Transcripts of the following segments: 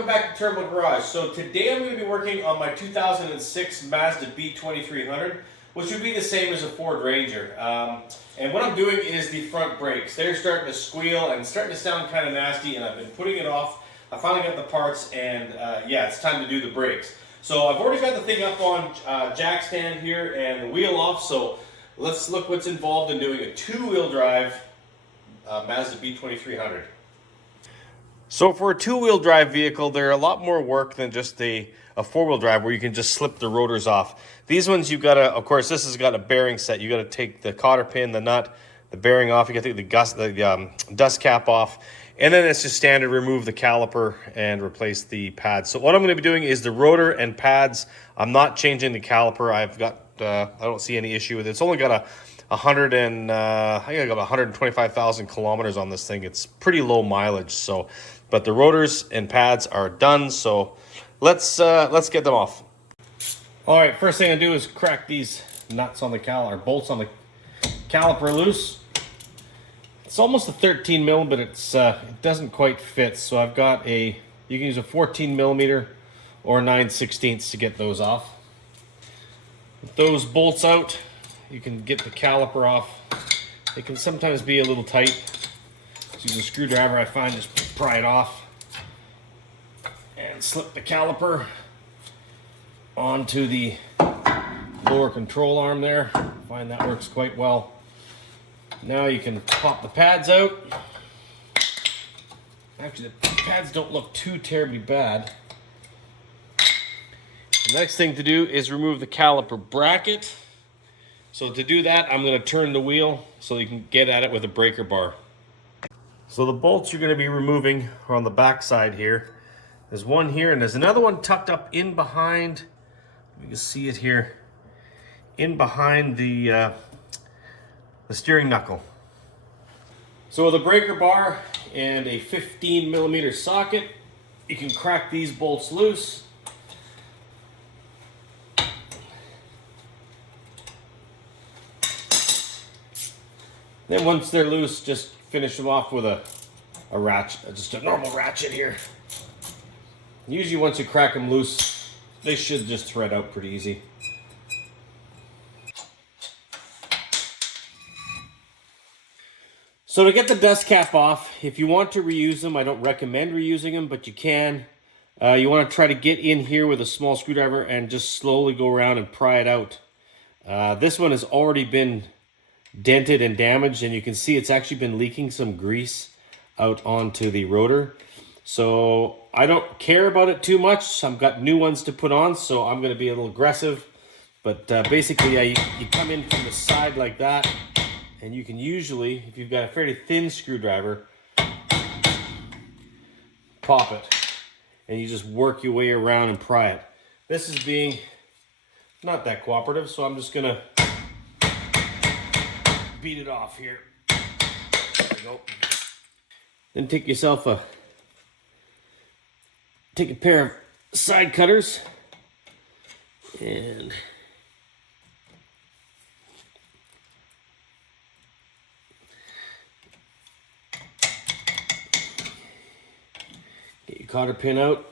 welcome back to Turbo Garage. So today I'm going to be working on my 2006 Mazda B2300, which would be the same as a Ford Ranger. And what I'm doing is the front brakes. They're starting to squeal and starting to sound kind of nasty, and I've been putting it off. I finally got the parts, and yeah, it's time to do the brakes. So I've already got the thing up on jack stand here and the wheel off, so let's look what's involved in doing a two-wheel drive Mazda B2300. So for a two-wheel drive vehicle, they're a lot more work than just a four-wheel drive where you can just slip the rotors off. These ones you've got to, of course, this has got a bearing set. You've got to take the cotter pin, the nut, the bearing off. You got to take the dust cap off. And then it's just standard, remove the caliper and replace the pads. So what I'm going to be doing is the rotor and pads. I'm not changing the caliper. I've got, I don't see any issue with it. It's only got I think I got 125,000 kilometers on this thing. It's pretty low mileage. So, but the rotors and pads are done. So let's get them off. All right, first thing I do is crack these nuts on the bolts on the caliper loose. It's almost a 13 mil, but it doesn't quite fit. So I've got you can use a 14 millimeter or 9/16 to get those off. With those bolts out, you can get the caliper off. It can sometimes be a little tight. So use a screwdriver, I find, just pry it off and slip the caliper onto the lower control arm there. I find that works quite well. Now you can pop the pads out. Actually, the pads don't look too terribly bad. The next thing to do is remove the caliper bracket. So to do that, I'm going to turn the wheel so you can get at it with a breaker bar. So the bolts you're going to be removing are on the back side here. There's one here and there's another one tucked up in behind. You can see it here. In behind the steering knuckle. So with a breaker bar and a 15 millimeter socket, you can crack these bolts loose. Then once they're loose, just finish them off with a ratchet, just a normal ratchet here. Usually once you crack them loose, they should just thread out pretty easy. So to get the dust cap off, if you want to reuse them, I don't recommend reusing them, but you can. You want to try to get in here with a small screwdriver and just slowly go around and pry it out. This one has already been dented and damaged, and you can see it's actually been leaking some grease out onto the rotor. So I don't care about it too much. I've got new ones to put on, so I'm going to be a little aggressive. But basically, you come in from the side like that. And you can usually, if you've got a fairly thin screwdriver, pop it. And you just work your way around and pry it. This is being not that cooperative, so I'm just going to beat it off here. There we go. Then take a pair of side cutters and cotter pin out.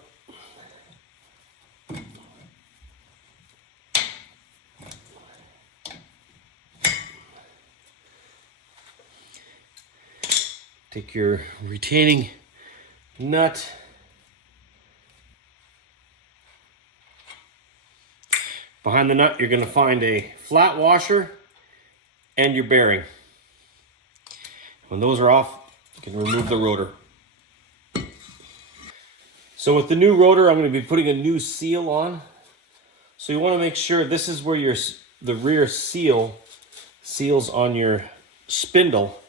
Take your retaining nut. Behind the nut, you're going to find a flat washer and your bearing. When those are off, you can remove the rotor. So with the new rotor, I'm going to be putting a new seal on. So you want to make sure this is where the rear seals on your spindle.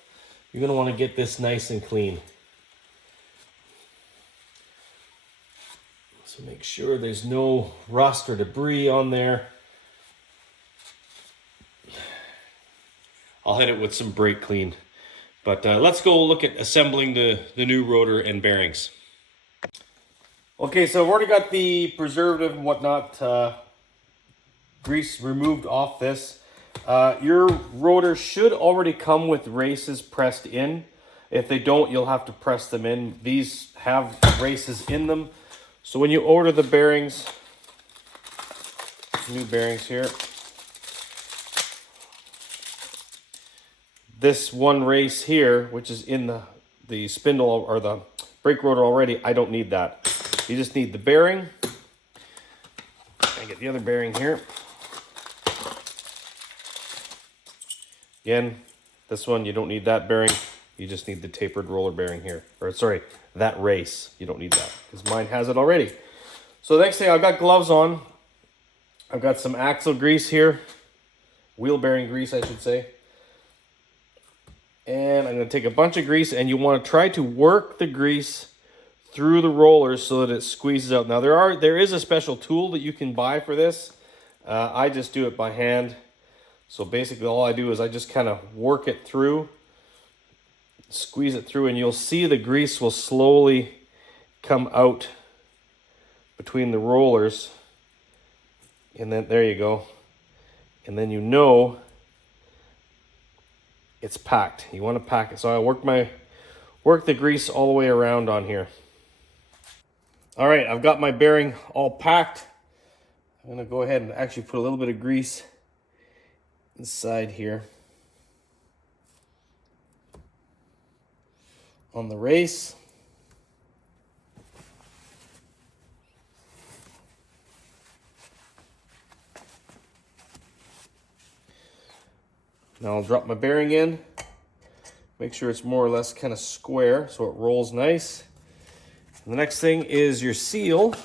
You're going to want to get this nice and clean. So make sure there's no rust or debris on there. I'll hit it with some brake clean. But let's go look at assembling the new rotor and bearings. Okay, so I've already got the preservative and whatnot grease removed off this. Your rotor should already come with races pressed in. If they don't, you'll have to press them in. These have races in them. So when you order the bearings, new bearings here, this one race here, which is in the spindle or the brake rotor already, I don't need that. You just need the bearing. I get the other bearing here. Again, this one, you don't need that bearing. You just need the tapered roller bearing here. Or sorry, that race. You don't need that because mine has it already. So the next thing, I've got gloves on. I've got some axle grease here. Wheel bearing grease, I should say. And I'm going to take a bunch of grease, and you want to try to work the grease through the rollers so that it squeezes out. Now there is a special tool that you can buy for this. I just do it by hand. So basically all I do is I just kind of work it through, squeeze it through, and you'll see the grease will slowly come out between the rollers. And then there you go. And then you know it's packed. You want to pack it. So I work the grease all the way around on here. All right, I've got my bearing all packed. I'm gonna go ahead and actually put a little bit of grease inside here on the race. Now I'll drop my bearing in, make sure it's more or less kind of square so it rolls nice. And the next thing is your seal.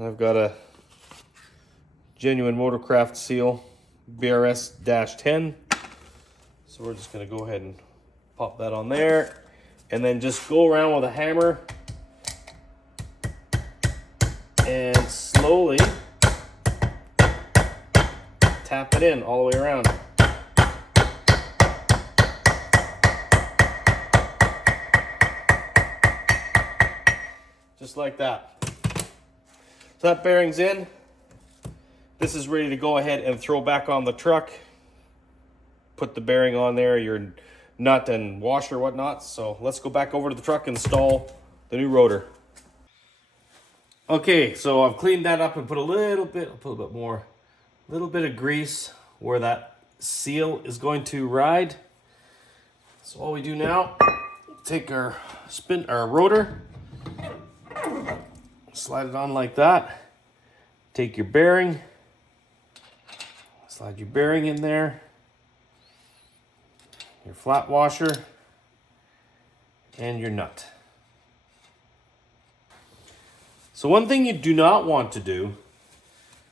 I've got a genuine Motorcraft seal, BRS-10. So we're just going to go ahead and pop that on there. And then just go around with a hammer and slowly tap it in all the way around. Just like that. So that bearing's in. This is ready to go ahead and throw back on the truck. Put the bearing on there, your nut and washer, whatnot. So let's go back over to the truck and install the new rotor. Okay, so I've cleaned that up and put a little bit more, a little bit of grease where that seal is going to ride. So all we do now, take our rotor, slide it on like that. Take your bearing, slide your bearing in there, your flat washer, and your nut. So one thing you do not want to do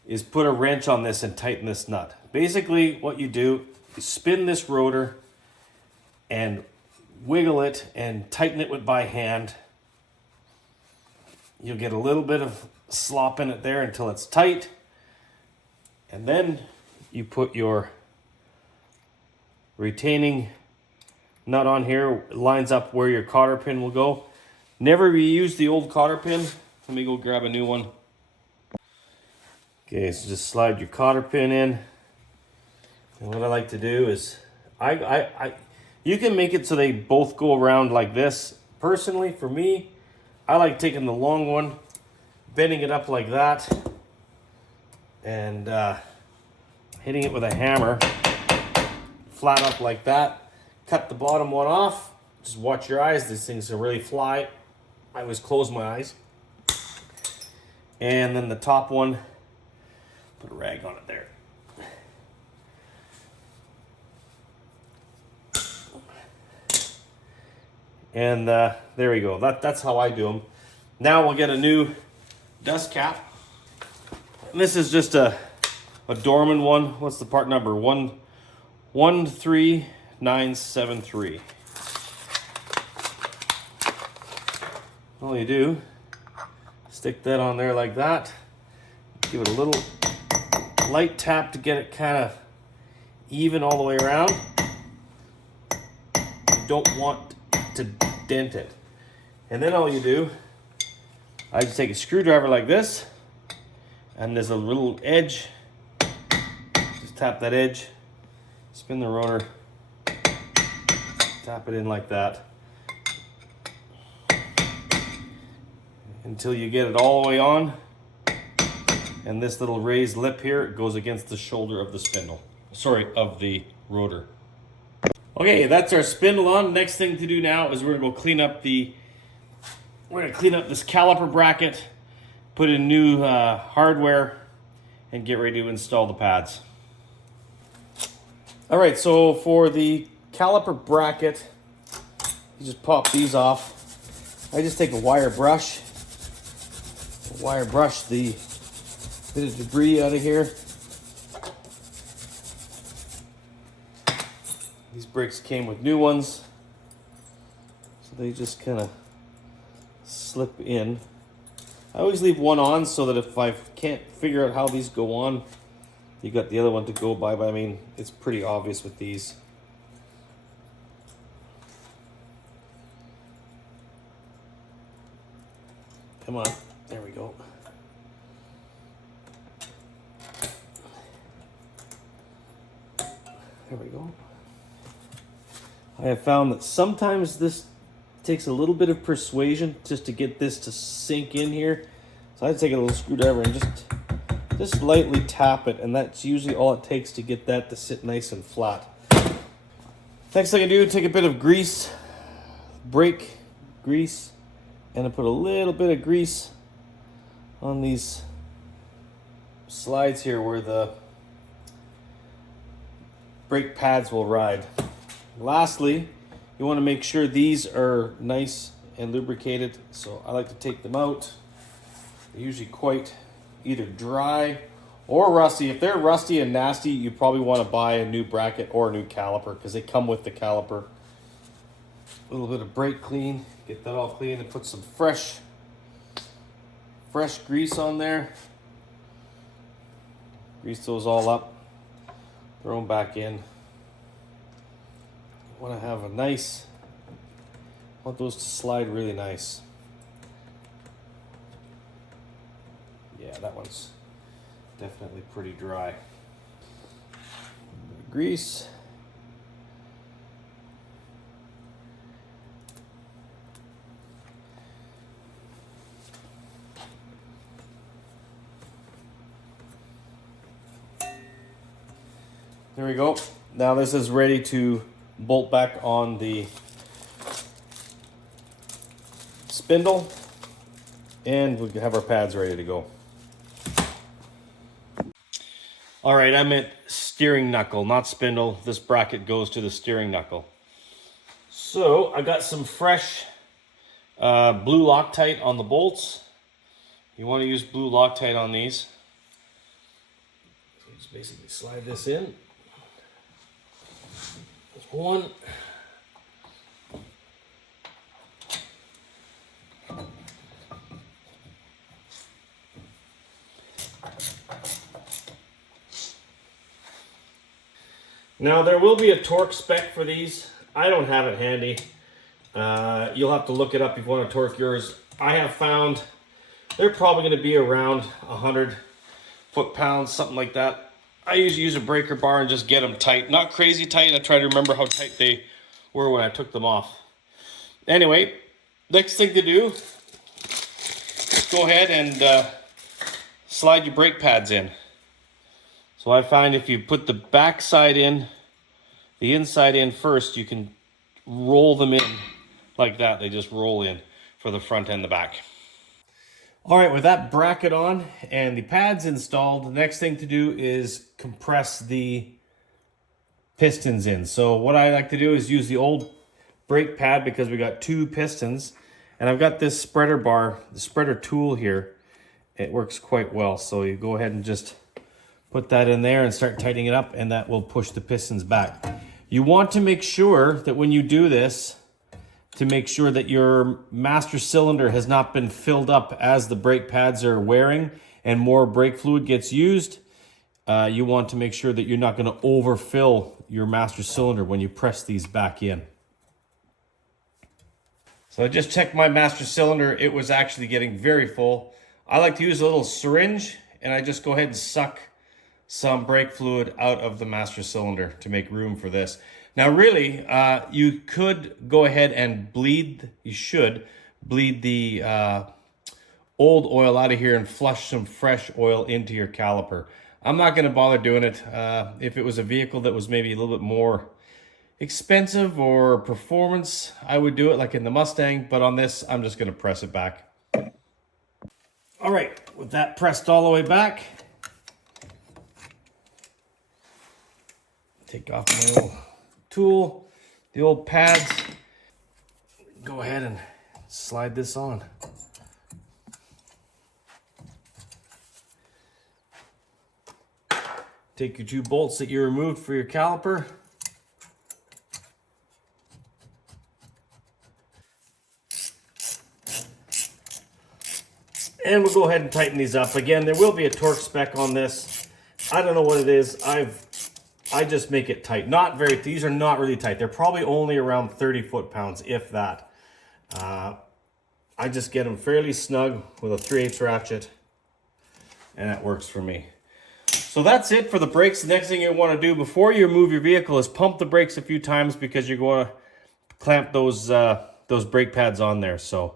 is put a wrench on this and tighten this nut. Basically what you do is spin this rotor and wiggle it and tighten it by hand. You'll get a little bit of slop in it there until it's tight. And then you put your retaining nut on here. It lines up where your cotter pin will go. Never reuse the old cotter pin. Let me go grab a new one. Okay, so just slide your cotter pin in. And what I like to do is, you can make it so they both go around like this. Personally, for me, I like taking the long one, bending it up like that, and hitting it with a hammer, flat up like that. Cut the bottom one off. Just watch your eyes. These things can really fly. I always close my eyes. And then the top one, put a rag on it there. And there we go. That's how I do them. Now we'll get a new dust cap. And this is just a Dorman one. What's the part number? 13973. All you do, stick that on there like that. Give it a little light tap to get it kind of even all the way around. You don't want to dent it. And then all you do, I just take a screwdriver like this, and there's a little edge. Just tap that edge, spin the rotor, tap it in like that. until you get it all the way on. And this little raised lip here goes against the shoulder of the spindle. Sorry, of the rotor. Okay, that's our spindle on. Next thing to do now is we're gonna go clean up this caliper bracket, put in new hardware, and get ready to install the pads. All right, so for the caliper bracket, you just pop these off. I just take a wire brush the bit of debris out of here. These brakes came with new ones, so they just kind of slip in. I always leave one on so that if I can't figure out how these go on, you got the other one to go by, but I mean, it's pretty obvious with these. Come on, there we go. There we go. I have found that sometimes this takes a little bit of persuasion just to get this to sink in here. So I take a little screwdriver and just lightly tap it, and that's usually all it takes to get that to sit nice and flat. Next thing I do, take a bit of grease, brake grease, and I put a little bit of grease on these slides here where the brake pads will ride. Lastly, you want to make sure these are nice and lubricated, so I like to take them out. They're usually quite either dry or rusty. If they're rusty and nasty, you probably want to buy a new bracket or a new caliper because they come with the caliper. A little bit of brake clean, get that all clean, and put some fresh grease on there. Grease those all up, throw them back in. Want to have a nice, want those to slide really nice. Yeah, that one's definitely pretty dry. Grease. There we go. Now this is ready to bolt back on the spindle, and we have our pads ready to go. All right, I meant steering knuckle, not spindle. This bracket goes to the steering knuckle. So I got some fresh blue Loctite on the bolts. You want to use blue Loctite on these. So just basically slide this in. There's one. Now there will be a torque spec for these. I don't have it handy. You'll have to look it up if you want to torque yours. I have found they're probably going to be around 100 foot-pounds, something like that. I usually use a breaker bar and just get them tight. Not crazy tight. I try to remember how tight they were when I took them off. Anyway, next thing to do, go ahead and slide your brake pads in. So I find if you put the back side in, the inside in first, you can roll them in like that. They just roll in for the front and the back. All right, with that bracket on and the pads installed, the next thing to do is compress the pistons in. So what I like to do is use the old brake pad because we got two pistons, and I've got this spreader bar, the spreader tool here. It works quite well. So you go ahead and just put that in there and start tightening it up, and that will push the pistons back. You want to make sure that when you do this, to make sure that your master cylinder has not been filled up as the brake pads are wearing and more brake fluid gets used. You want to make sure that you're not going to overfill your master cylinder when you press these back in. So I just checked my master cylinder. It was actually getting very full. I like to use a little syringe, and I just go ahead and suck some brake fluid out of the master cylinder to make room for this. Now really, you could go ahead and bleed, you should bleed the old oil out of here and flush some fresh oil into your caliper. I'm not going to bother doing it. If it was a vehicle that was maybe a little bit more expensive or performance, I would do it like in the Mustang, but on this, I'm just going to press it back. All right, with that pressed all the way back, take off my old tool, the old pads, go ahead and slide this on. Take your 2 bolts that you removed for your caliper. And we'll go ahead and tighten these up. Again, there will be a torque spec on this. I don't know what it is. I just make it tight. Not very, these are not really tight. They're probably only around 30 foot-pounds, if that. I just get them fairly snug with a 3/8 ratchet, and that works for me. So that's it for the brakes. The next thing you want to do before you move your vehicle is pump the brakes a few times, because you're going to clamp those brake pads on there. So,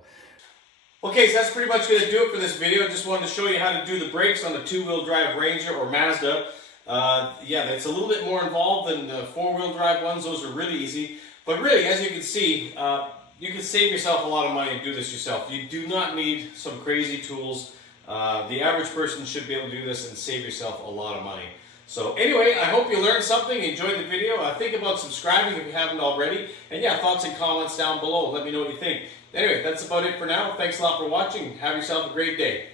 okay, so that's pretty much going to do it for this video. I just wanted to show you how to do the brakes on the 2-wheel drive Ranger or Mazda. Yeah, it's a little bit more involved than the 4-wheel drive ones. Those are really easy. But really, as you can see, you can save yourself a lot of money and do this yourself. You do not need some crazy tools. The average person should be able to do this and save yourself a lot of money. So anyway, I hope you learned something, enjoyed the video. Think about subscribing if you haven't already. And yeah, thoughts and comments down below. Let me know what you think. Anyway, that's about it for now. Thanks a lot for watching. Have yourself a great day.